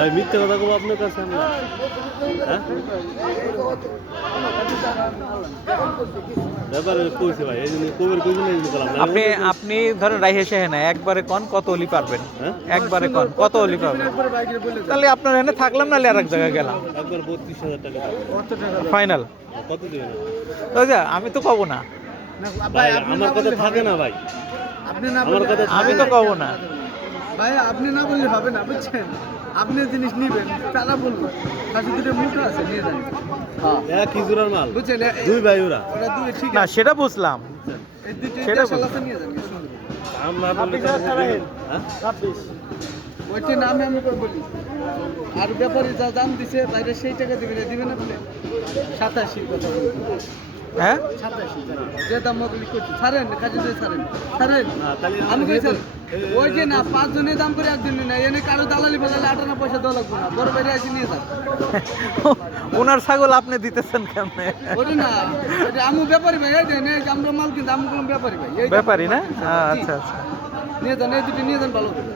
ভাই মিথ্যে কথা বলবো আপনার কাছে আমি, হ্যাঁ ব্যাপারে কইছে ভাই, এই জন্য কবির কইছে না, এই জন্য বললাম না। আপনি আপনি ধরেন রাইহে শেহে না একবারে কন কত অলি পারবেন, হ্যাঁ? একবারে কন কত অলি পারবেন, তাহলে আপনার এখানে থাকলাম নাহলে আর এক জায়গায় গেলাম। একবার 32,000 টাকা ফাইনাল কত দিবেন? ওই যে আমি তো কব না, ভাই আমার কথা থাকে না ভাই, আপনি না আমার কথা আমি তো কব না। ভাই আপনি না বললে হবে না, বুঝছেন? আপনি জিনিস নিবেন তারা বলবো, খাসি দুটো মুঠো আছে নিয়ে যান। হ্যাঁ এক খিজুরার মাল, বুঝছেন, দুই ভাই ওরা। ওরা দুই ঠিক না আছে, সেটা বুঝলাম, এই দুইটা সেটা দেশাল আছে নিয়ে যান, সুন্দর। আমরা বললে তো হ্যাঁ? ওইটি নামে আমি করে বলি, আর ব্যাপারী যা দাম দিছে বাইরে সেই টাকা দিবেন না বলে 87 কথা বলি, হ্যাঁ 87 যে দাম মগলি করছি ছাড়েন, কাজে দিয়ে ছাড়েন ছাড়েন। না, তাহলে আমি কইছি ওই যে না 5 জনের দাম করে একদিন না, এনে কারো দালালি ফেলালে 58 পয়সা দেওয়া লাগবে না, বড় বাইরে এসে নিয়ে যান। ওনার ছাগল আপনি দিতেছেন কেমনে? ওটা না, ওটা আমি ব্যাপারী ভাই, এই দেন এই যে আমরা মাল কিন্তু আমি কোনো ব্যাপারী ভাই, এই যে ব্যাপারী না? আচ্ছা আচ্ছা। নিয়ে যান, এই দুটো নিয়ে যান ভালো করে।